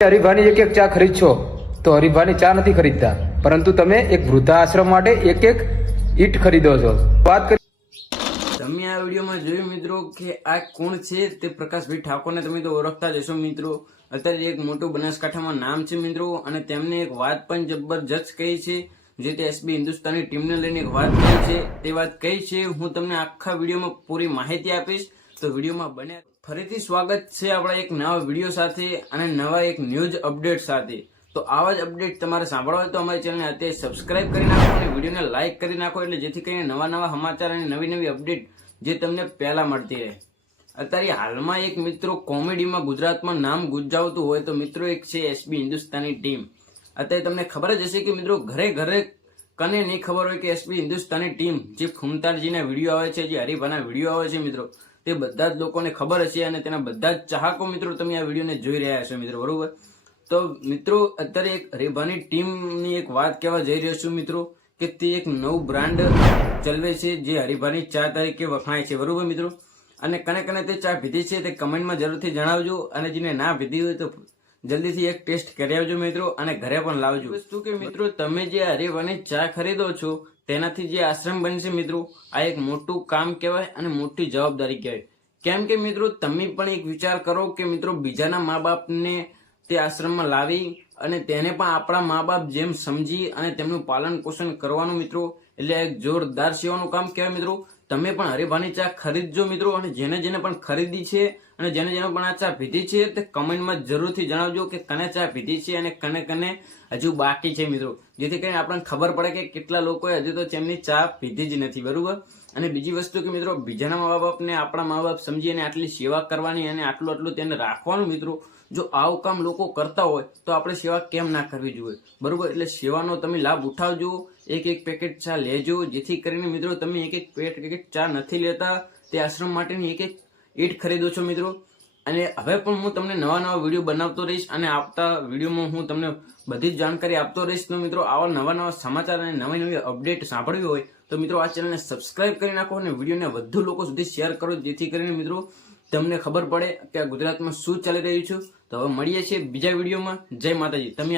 હરિભાની એક એક ચા ખરીદશો? તો હરિભાની ચા નથી ખરીદતા. પરંતુ તમે એક વૃદ્ધાશ્રમ માટે એક એક ઈટ ખરીદો છો. વાત કરી તમે આ વિડીયોમાં જોયું મિત્રો કે આ કોણ છે? તે પ્રકાશભાઈ ઠાકોરને તમે તો ઓળખતા જ હશો મિત્રો. અત્યારે એક મોટું બનાસકાંઠામાં નામ છે મિત્રો અને તેમને એક વાત પણ જબરજસ્ત કહી છે. જે તે એસબી હિન્દુસ્તાની ટીમને લઈને એક વાત કહી છે. તે વાત કઈ છે, હું તમને આખા વિડીયોમાં પૂરી માહિતી આપીશ. તો વિડીયોમાં બને ફરીથી સ્વાગત છે આપણા એક નવા વીડિયો સાથે અને નવા એક ન્યૂઝ અપડેટ સાથે. તો આવા જ અપડેટ તમારે સાંભળવા હોય તો અમારી ચેનલને અત્યારે સબસ્ક્રાઇબ કરી નાખો અને વિડીયોને લાઇક કરી નાખો એટલે જેથી કરીને નવા નવા સમાચાર અને નવી નવી અપડેટ જે તમને પહેલા મળતી રહે. અત્યારે હાલમાં એક મિત્રો કોમેડીમાં ગુજરાતમાં નામ ગુંજાવતું હોય તો મિત્રો એક છે એસબી હિન્દુસ્તાની ટીમ. અત્યારે તમને ખબર જ હશે કે મિત્રો ઘરે ઘરે કને નહીં ખબર હોય કે એસબી હિન્દુસ્તાની ટીમ જે ફુમતારજીના વીડિયો આવે છે, જે હરિભાના વીડિયો આવે છે મિત્રો. તે બધા જ લોકોને ખબર હશે અને તેના બધા જ ચાહકો મિત્રો તમે આ વિડીયોને જોઈ રહ્યા હશો મિત્રો, બરોબર? તો મિત્રો, અત્યારે એક હરિભાની ટીમની એક વાત કહેવા જઈ રહ્યો છું મિત્રો, કે તે એક નવું બ્રાન્ડ ચલવે છે જે હરિભાની ચા તરીકે વખણાય છે, બરોબર મિત્રો? અને કને કને તે ચા પીધી છે તે કમેન્ટમાં જરૂરથી જણાવજો અને જેને ના પીધી હોય તો જલ્દીથી એક ટેસ્ટ કરી આવજો મિત્રો અને ઘરે પણ લાવજો. વસ્તુ કે મિત્રો, તમે જે હરિભાની ચા ખરીદો છો, તેનાથી જે આશ્રમ બનશે મિત્રો, આ એક મોટું કામ કહેવાય અને મોટી જવાબદારી કહેવાય. કેમ કે મિત્રો, તમે પણ એક વિચાર કરો કે મિત્રો, બીજાના મા બાપને તે આશ્રમમાં લાવી અને તેને પણ આપણા મા બાપ જેમ સમજી અને તેમનું પાલન પોષણ કરવાનું મિત્રો, એટલે એક જોરદાર સેવાનું કામ કહેવાય મિત્રો. તમે પણ હરિભાની ચા ખરીદજો મિત્રો, અને જેને જેને પણ ખરીદી છે અને જેને જેને પણ આ ચા પીધી છે તે કમેન્ટમાં જરૂરથી જણાવજો કે કને ચા પીધી છે અને કને કને હજુ બાકી છે મિત્રો. જેથી કરીને આપણને ખબર પડે કે કેટલા લોકોએ હજુ તો તેમની ચા પીધી જ નથી, બરાબર? અને બીજી વસ્તુ કે મિત્રો, બીજાના મા બાપને આપણા મા બાપ સમજી અને આટલી સેવા કરવાની અને આટલું આટલું તેને રાખવાનું મિત્રો, જો આવું કામ લોકો કરતા હોય, તો આપણે સેવા કેમ ના કરવી જોઈએ? બરાબર? એટલે સેવાનો તમે લાભ ઉઠાવજો, એક એક પેકેટ ચા લેજો, જેથી કરીને મિત્રો, તમે એક એક પેકેટ ચા નથી લેતા, તે આશ્રમ માટેની એક એક ઈટ ખરીદો છો મિત્રો. અને હવે પણ હું તમને નવા નવા વીડિયો બનાવતો રહીશ અને આપતા વિડીયોમાં હું તમને બધી જ જાણકારી આપતો રહીશ. તો મિત્રો, આવા નવા નવા સમાચાર અને નવી નવી અપડેટ સાંભળવી હોય, તો મિત્રો, આ ચેનલને સબસ્ક્રાઇબ કરી નાખો અને વિડીયોને વધુ લોકો સુધી શેર કરો, જેથી કરીને મિત્રો, તમને ખબર પડે કે ગુજરાતમાં શું ચાલી રહ્યું છે. તો હવે મળીએ છીએ બીજા વિડીયોમાં. જય માતાજી. તમે